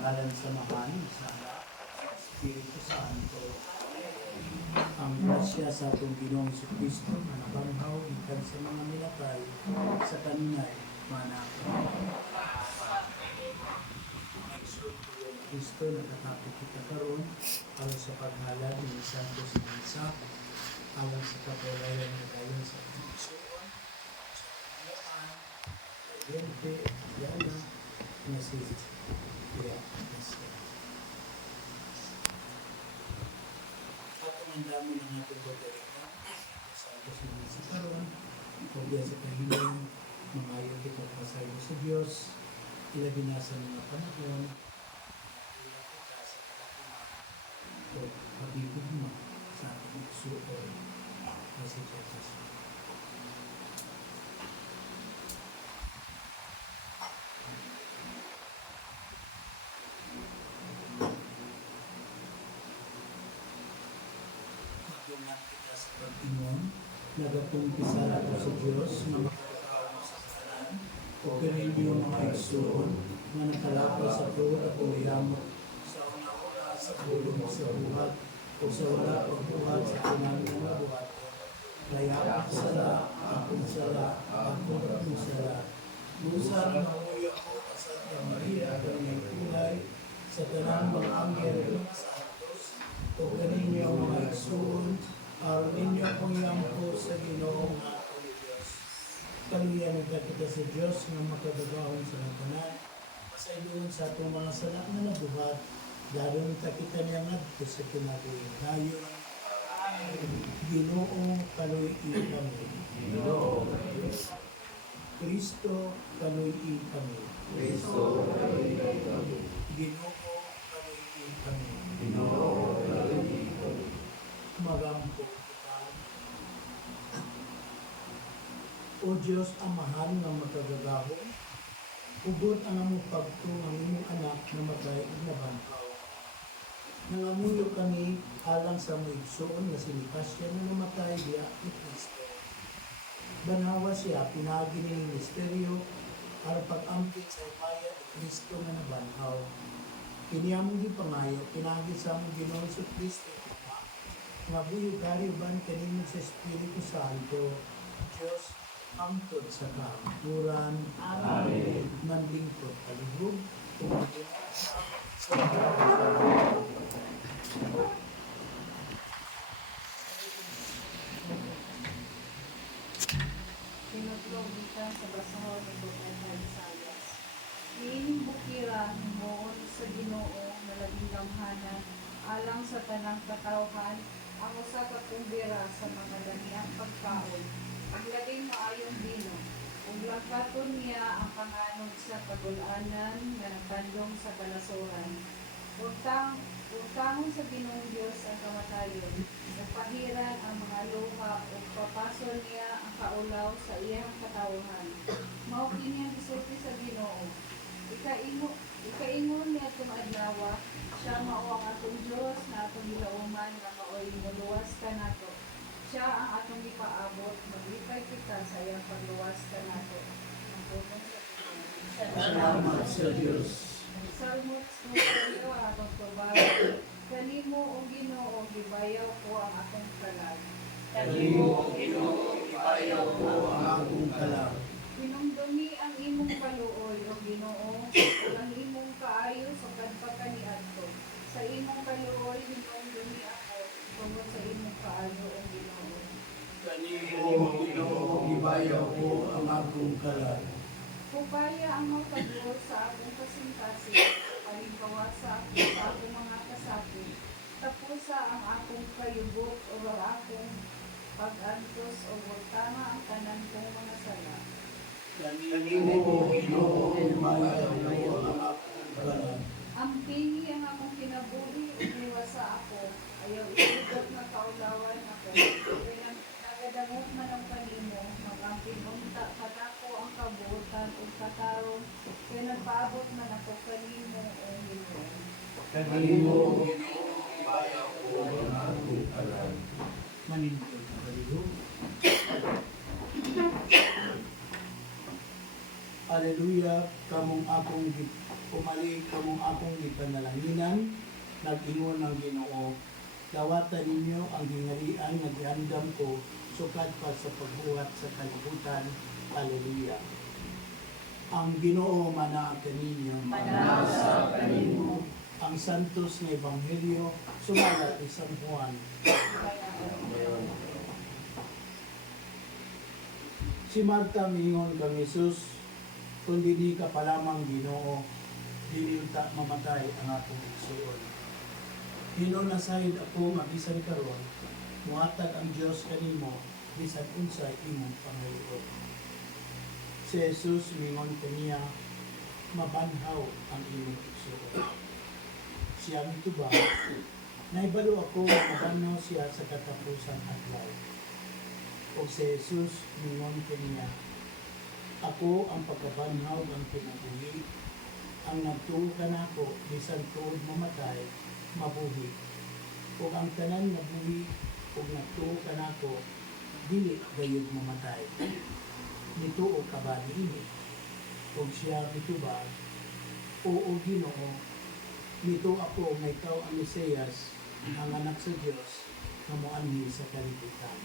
ngalan samahan sa Anak, sa Espiritu Santo. Ang grasya sa atong Ginoong Jesucristo na nabanghaw ikan sa mga minatay sa kanunay manapon. Kristo natatapos kita karon alang sa paghalad ng Santos ng Misa, alang sa kapulayan ng dayon sa Panginoon, sa Panginoon, Oriente, Yana, Nasid, Kaya, Nasid. Atong ang damo ng ating baterika, Santos ng Misa karon, pagbiya sa kahiling, mangayon kita pasayo sa Diyos, ilabi na sa mga panahon, o pag-ibig sa ating isuot na si Jesus. Magdungan kita sa pag-inom, nagatumpisa nato sa Diyos na makakakaon sa kanan, o kirilyo mga isuot na nakalapas sa tuwa at uyamot sa bulong sa buhat o sa wala pagbuhat sa pinagin na buhat. Kaya akong sala, Musar na uyo ako sa Santa Maria, kanyang kulay, sa tanang mga anghel ng santos, o kaninyo ang mga isuon, araw ninyo akong yampo sa Ginoong atong Diyos. Kaluyan nagkakita sa Diyos na makagagahon sa labanan, pasayloon sa atong mga sanak na nabuhat, lalo nita kita niya ngadto sa kinabuhi. Dayon, Ginoo kaluy-i kami. Ginoo, Kristo kaluy-i kami. Kristo, kaluy-i kami. Ginoo kaluy-i kami. Ginoo, kaluy-i kami. Magampo kita. O Diyos, amahan ng makagagahon, ugod ang among pagtong ang imong anak na matay ug nabanhaw. Nangamuyo kami alang sa muigsoon na sinipasya na namatay diya ni Kristo. Banhawa siya pinagi ni misteryo para pag-ampit sa himaya ni Kristo na nabanhaw. Kiniamong gipangayo pinagi sa among Ginoong Jesucristo nga buyog-ari ban kanimo sa Espiritu Santo, Diyos hangtod sa kaangkuran. Amen. Manlingkod kalihog, Tinutlog kita sa basahon ng Bukay Halisayas. Iining bukira himoon sa Ginoo na labing gamhanan, alang sa tanang katawhan, ang usa ka kumbira sa mga daniyang pagkaon, paglaging maayong bino, ug lakaton niya ang panganod sa kagulanan nga nagtandong sa kalasuran. Urtangon sa Ginoong Diyos ang kamatayon, nagpahiran ang mga luha o papasol niya ang kaulaw sa iyang katawhan. Mao kini ang gisulti sa Ginoo. Ikaingon niya itong adlawa, siya mao ang atong Diyos na atong gilauman na maoy muluwas ka nato. Siya ang atong gipaabot, maglipay kita sa iyang pagluwas ka nato. Ang punong sa Panginoon. salamat sa Diyos. Salmot suyo atong tubayo. Kanimo o Ginoo gibayaw ko ang akong kalag. Kanimo, Ginoo, ibayaw ko ang akong kalag. Pinumdumi ang imong kaluoy o Ginoo, ang imong kaayo sa kadpakaniadto. Sa imong kaluoy hinumdumi ako tungod sa imong kaayo o Ginoo. Kanimo, Ginoo, ibayaw ko ang akong kalag. Kupaya ang magkadlo sa akong kasing-kasing, paligkawa sa akong mga kasakit. Tapusa ang akong kayubot o ang akong pag-antos o tama ang tanan kong mga sala. Kanimo, Ginoo, ibayaw ko ang akong kalag. Ang pingi ang akong kinabuhi o liwasa ako, ayaw isugot na kaulawan ako. Kaya nagadamot man ang panimo, mag-amping unta, katako ang kabuotan o kataron, kaya nagpaabot man ako kanimo o Ginoo. Kanimo, Ginoo, ibayaw ko ang akong kalag. Manindog ang kalihog. Hallelujah, kamong akong Pumali ka mong akong ipanalanginan, nag-ingon ng Ginoo. Dawatan ninyo ang gingarian nga gihandam ko, sukad pa sa pagbuhat sa kalibutan. Hallelujah. Ang Ginoo mana kaninyo. Manaw sa kanimo. Ang santos nga ebanghelyo sumala ni San Juan. Si Marta mingon kang Jesus, kung dili ka pa lamang Ginoo, dili ta mamatay ang akong igsuon. Hinunasayod ako nga bisan karon, muhatag ang Dios kanimo bisan unsay imong pangayuot. Si Jesus mingon kaniya, mabanhaw ang imong igsuon. Siya mituba, naibalo ako nga mabanhaw siya sa katapusang adlaw. O si Jesus mingon kaniya, ako ang pagkabanhaw ang kinabuhi, ang nagtuo ka nako bisan tuod mamatay, mabuhi. O ang tanan nga buhi, o nagtuo ka nako, dili gayud mamatay. Nituo ka ba niini? O siya mituba, oo Ginoo, nito ako nga ikaw ang Mesiyas, ang anak sa Dios, na moanhi sa kalibutan.